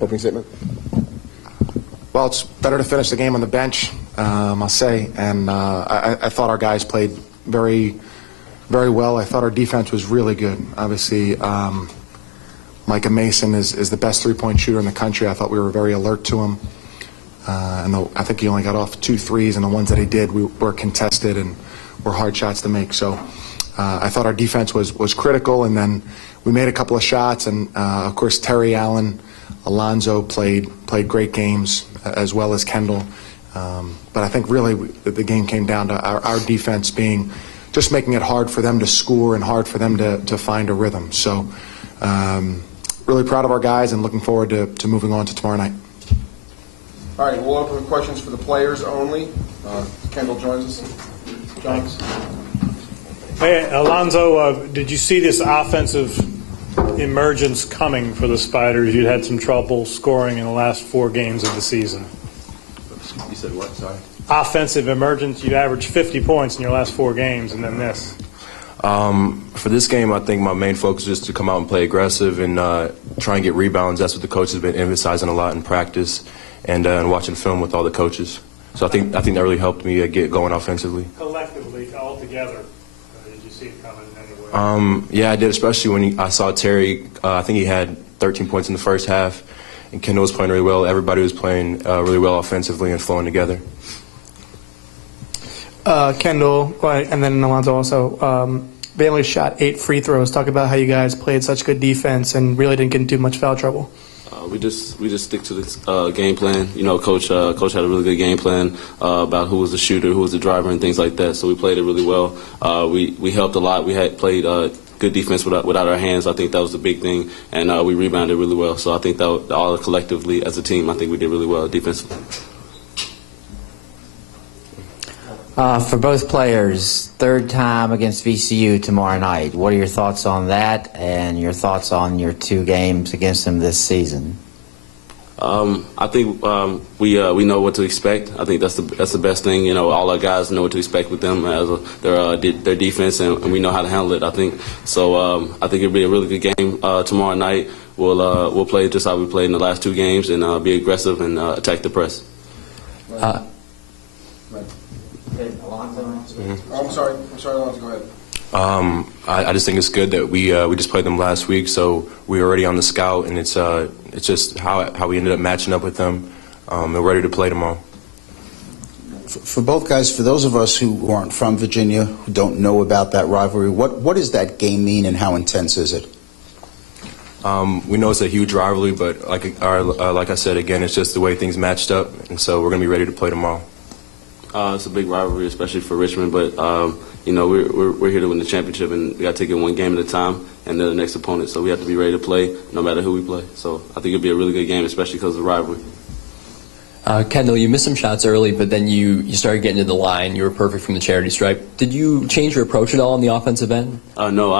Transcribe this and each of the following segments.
Opening statement. Well, it's better to finish the game on the bench, I'll say, and I thought our guys played very, very well. I thought our defense was really good. Obviously, Micah Mason is the best three-point shooter in the country. I thought we were very alert to him. And I think he only got off 2 threes, and the ones that he did were contested and were hard shots to make. So I thought our defense was critical, and then we made a couple of shots, and of course Terry Allen, Alonzo played great games, as well as Kendall. But I think really the game came down to our defense just making it hard for them to score and hard for them to find a rhythm. So really proud of our guys and looking forward to moving on to tomorrow night. All right, we'll open with questions for the players only. Kendall joins us. John. Hey, Alonzo, did you see this offensive emergence coming for the Spiders? You'd had some trouble scoring in the last 4 games of the season. You said what? Sorry. Offensive emergence. You averaged 50 points in your last 4 games, and then this. For this game, I think my main focus is to come out and play aggressive and try and get rebounds. That's what the coach has been emphasizing a lot in practice and watching film with all the coaches. So I think that really helped me get going offensively. Collectively, all together, did you see it coming in any way? Yeah, I did, especially when I saw Terry. I think he had 13 points in the first half, and Kendall was playing really well. Everybody was playing really well offensively and flowing together. Kendall, and then Alonzo also. They only shot 8 free throws. Talk about how you guys played such good defense and really didn't get into much foul trouble. We just stick to the game plan. You know, coach had a really good game plan about who was the shooter, who was the driver, and things like that. So we played it really well. We helped a lot. We had played good defense without our hands. I think that was the big thing, and we rebounded really well. So I think that all collectively as a team, I think we did really well defensively. For both players, 3rd time against VCU tomorrow night. What are your thoughts on that and your thoughts on your 2 games against them this season? I think we know what to expect. I think that's the best thing. You know, all our guys know what to expect with them as their defense, and we know how to handle it. I think so. I think it'll be a really good game tomorrow night. We'll play just how we played in the last 2 games and be aggressive and attack the press. I'm sorry, Alonzo, go ahead. I just think it's good that we just played them last week, so we're already on the scout, and it's just how we ended up matching up with them. We're ready to play tomorrow. For both guys, for those of us who aren't from Virginia, who don't know about that rivalry, what does that game mean and how intense is it? We know it's a huge rivalry, but like I said again, it's just the way things matched up, and so we're going to be ready to play tomorrow. It's a big rivalry, especially for Richmond, but you know, we're here to win the championship, and we got to take it 1 game at a time, and they're the next opponent, so we have to be ready to play no matter who we play. So I think it'll be a really good game, especially because of the rivalry. Kendall, you missed some shots early, but then you started getting to the line. You were perfect from the charity stripe. Did you change your approach at all on the offensive end? No,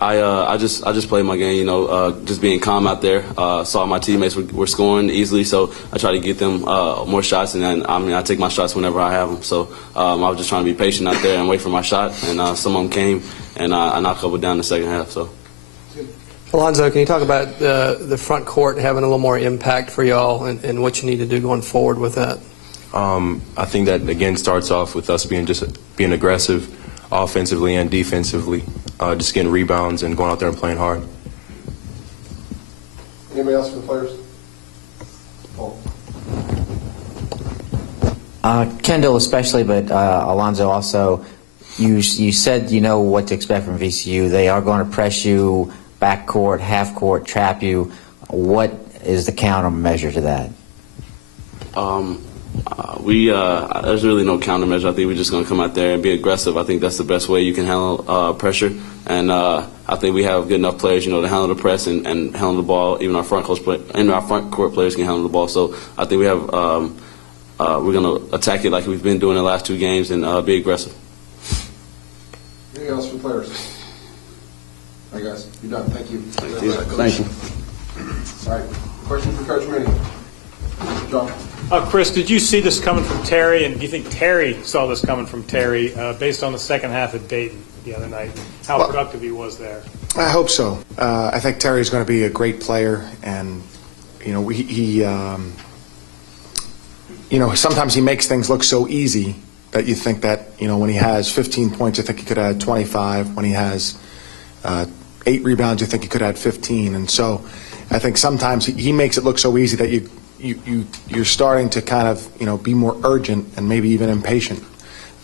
I just played my game, you know, just being calm out there. Saw my teammates were scoring easily, so I try to get them more shots, and then, I take my shots whenever I have them. So I was just trying to be patient out there and wait for my shot, and some of them came, and I knocked a couple down in the second half. So. Alonzo, can you talk about the front court having a little more impact for y'all and what you need to do going forward with that? I think that, again, starts off with us being aggressive offensively and defensively, just getting rebounds and going out there and playing hard. Anybody else for the players? Paul. Kendall especially, but Alonzo also, you said you know what to expect from VCU. They are going to press you, backcourt, half-court, trap you. What is the countermeasure to that? There's really no countermeasure. I think we're just going to come out there and be aggressive. I think that's the best way you can handle pressure. And I think we have good enough players, you know, to handle the press and handle the ball. Even our front court players can handle the ball. So I think we have we're going to attack it like we've been doing the last 2 games and be aggressive. Anything else for players? All right, guys, you're done. Thank you. Thank you. All right, question for Coach Mooney. John. Chris, did you see this coming from Terry, and do you think Terry saw this coming from Terry based on the second half at Dayton the other night, how productive he was there? I hope so. I think Terry's going to be a great player, and sometimes he makes things look so easy that you think that, when he has 15 points, you think he could have had 25. When he has 8 rebounds, you think he could have had 15. And so I think sometimes he makes it look so easy that you're starting to kind of, be more urgent and maybe even impatient.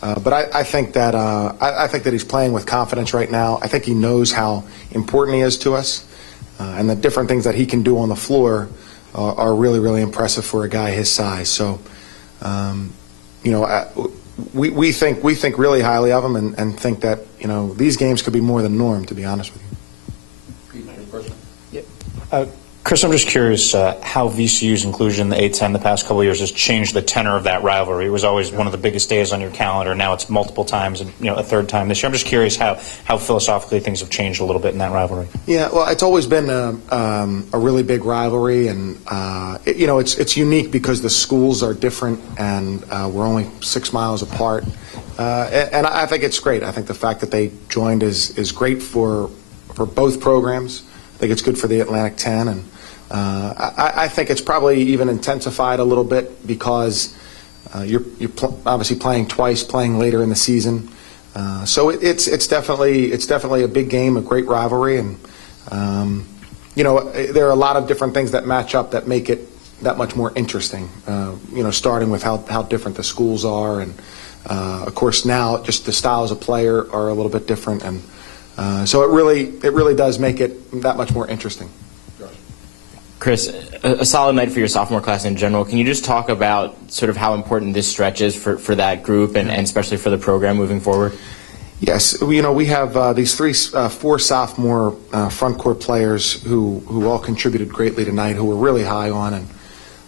But I think that he's playing with confidence right now. I think he knows how important he is to us, and the different things that he can do on the floor are really, really impressive for a guy his size. So, we think really highly of him, and think that these games could be more than norm, to be honest with you. Chris, I'm just curious how VCU's inclusion in the A-10 the past couple of years has changed the tenor of that rivalry. It was always one of the biggest days on your calendar. Now it's multiple times, and a third time this year. I'm just curious how philosophically things have changed a little bit in that rivalry. Yeah, well, it's always been a really big rivalry, and it's unique because the schools are different, and we're only 6 miles apart. And I think it's great. I think the fact that they joined is great for both programs. I think it's good for the Atlantic 10, and I think it's probably even intensified a little bit because you're obviously playing twice, playing later in the season. So it's definitely a big game, a great rivalry, and there are a lot of different things that match up that make it that much more interesting. Starting with how different the schools are, and of course now just the styles of player are a little bit different, and so it really does make it that much more interesting. Chris, a solid night for your sophomore class in general. Can you just talk about sort of how important this stretch is for that group and especially for the program moving forward? Yes, we have these 4 sophomore front court players who all contributed greatly tonight, who we're really high on, and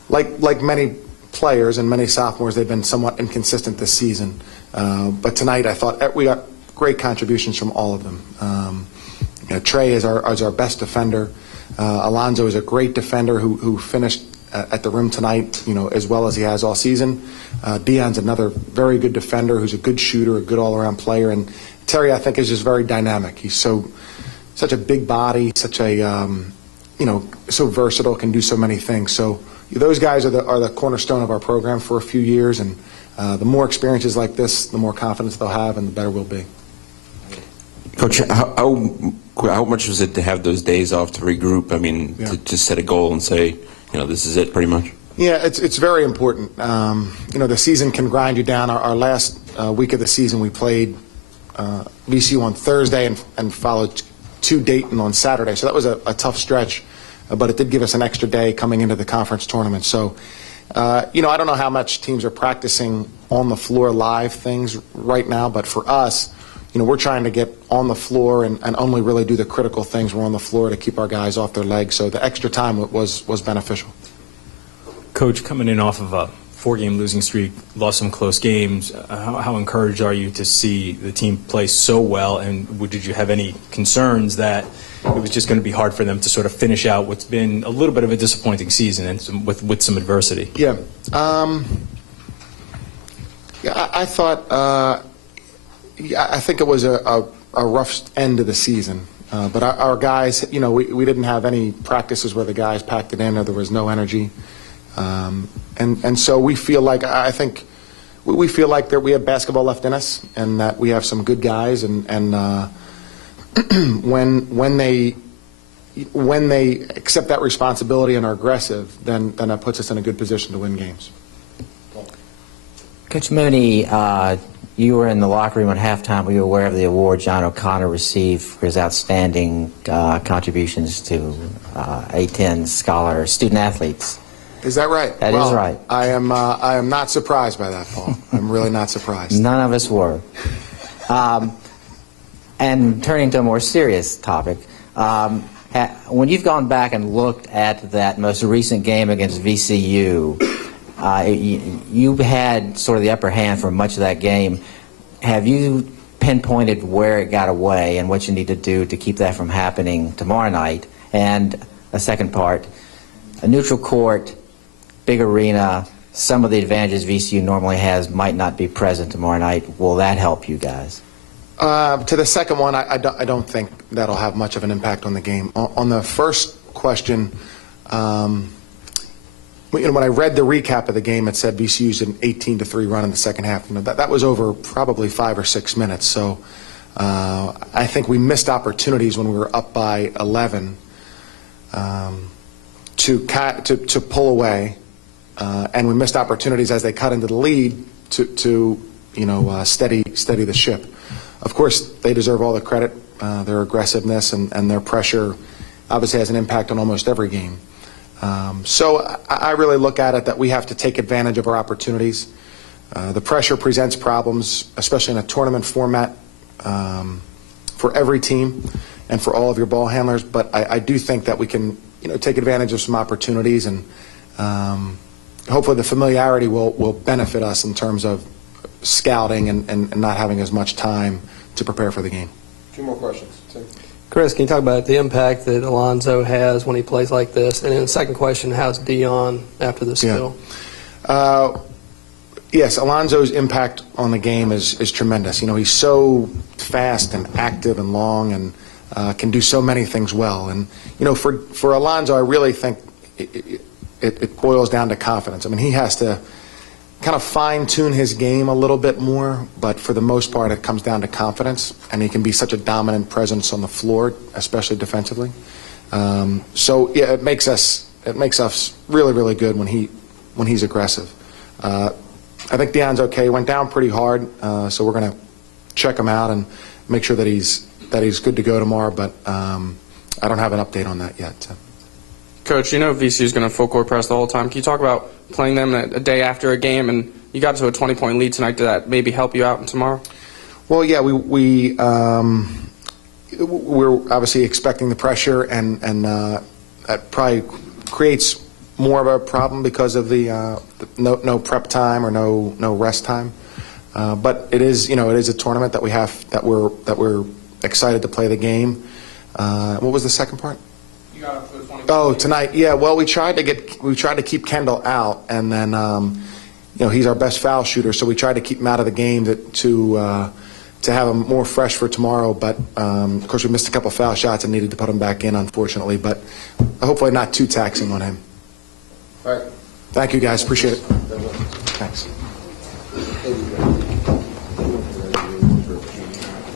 like many players and many sophomores, they've been somewhat inconsistent this season. But tonight, I thought we got great contributions from all of them. Trey is our best defender. Alonzo is a great defender who finished at the rim tonight, as well as he has all season. Dion's another very good defender who's a good shooter, a good all-around player. And Terry, I think, is just very dynamic. He's such a big body, such a so versatile, can do so many things. So those guys are the cornerstone of our program for a few years, and the more experiences like this, the more confidence they'll have, and the better we'll be. Coach, how much was it to have those days off to regroup? I mean, to just set a goal and say, this is it, pretty much. Yeah, it's very important. The season can grind you down. Our last week of the season, we played VCU on Thursday and followed 2 Dayton on Saturday. So that was a tough stretch, but it did give us an extra day coming into the conference tournament. So, I don't know how much teams are practicing on the floor live things right now, but for us, we're trying to get on the floor and only really do the critical things. We're on the floor to keep our guys off their legs. So the extra time was beneficial. Coach, coming in off of a 4-game losing streak, lost some close games, how encouraged are you to see the team play so well? And did you have any concerns that it was just going to be hard for them to sort of finish out what's been a little bit of a disappointing season and with some adversity? Yeah. I thought... I think it was a rough end of the season, but our guys, we didn't have any practices where the guys packed it in or there was no energy, and so we feel like we feel like that we have basketball left in us and that we have some good guys, and when they accept that responsibility and are aggressive, then that puts us in a good position to win games. Coach Mooney, you were in the locker room at halftime. Were you aware of the award John O'Connor received for his outstanding contributions to A-10 scholar student athletes? Is that right? That is right. I am not surprised by that, Paul. I'm really not surprised. None of us were. And turning to a more serious topic, when you've gone back and looked at that most recent game against VCU, you had sort of the upper hand for much of that game. Have you pinpointed where it got away and what you need to do to keep that from happening tomorrow night? And a second part, a neutral court, big arena, some of the advantages VCU normally has might not be present tomorrow night. Will that help you guys? To the second one, I don't think that'll have much of an impact on the game. On the first question, when I read the recap of the game, it said VCU's an 18-3 run in the second half. That was over probably 5 or 6 minutes. So I think we missed opportunities when we were up by 11 to pull away, and we missed opportunities as they cut into the lead to steady the ship. Of course, they deserve all the credit. Their aggressiveness and their pressure obviously has an impact on almost every game. So I really look at it that we have to take advantage of our opportunities. The pressure presents problems, especially in a tournament format, for every team and for all of your ball handlers. But I do think that we can, take advantage of some opportunities, and hopefully the familiarity will benefit us in terms of scouting and not having as much time to prepare for the game. 2 more questions. Tim. Chris, can you talk about the impact that Alonzo has when he plays like this? And then the second question, how's Dion after the skill? Yes, Alonzo's impact on the game is tremendous. He's so fast and active and long and can do so many things well. And, for Alonzo, I really think it boils down to confidence. I mean, he has to kind of fine-tune his game a little bit more, but for the most part it comes down to confidence, and he can be such a dominant presence on the floor, especially defensively. So yeah, it makes us really, really good when he's aggressive. I think Dion's okay. He went down pretty hard, so we're going to check him out and make sure that he's good to go tomorrow, but I don't have an update on that yet. Coach, VCU is going to full court press the whole time. Can you talk about playing them a day after a game, and you got to a 20-point lead tonight? Did that maybe help you out tomorrow? Well, yeah, we're obviously expecting the pressure, and that probably creates more of a problem because of the no prep time or no rest time. But it is a tournament that we're excited to play the game. What was the second part? You got up to a 20. Oh, tonight, yeah. Well, we tried to keep Kendall out, and then he's our best foul shooter, so we tried to keep him out of the game to have him more fresh for tomorrow. But of course, we missed a couple foul shots and needed to put him back in, unfortunately. But hopefully, not too taxing on him. All right. Thank you, guys. Appreciate it. Thanks.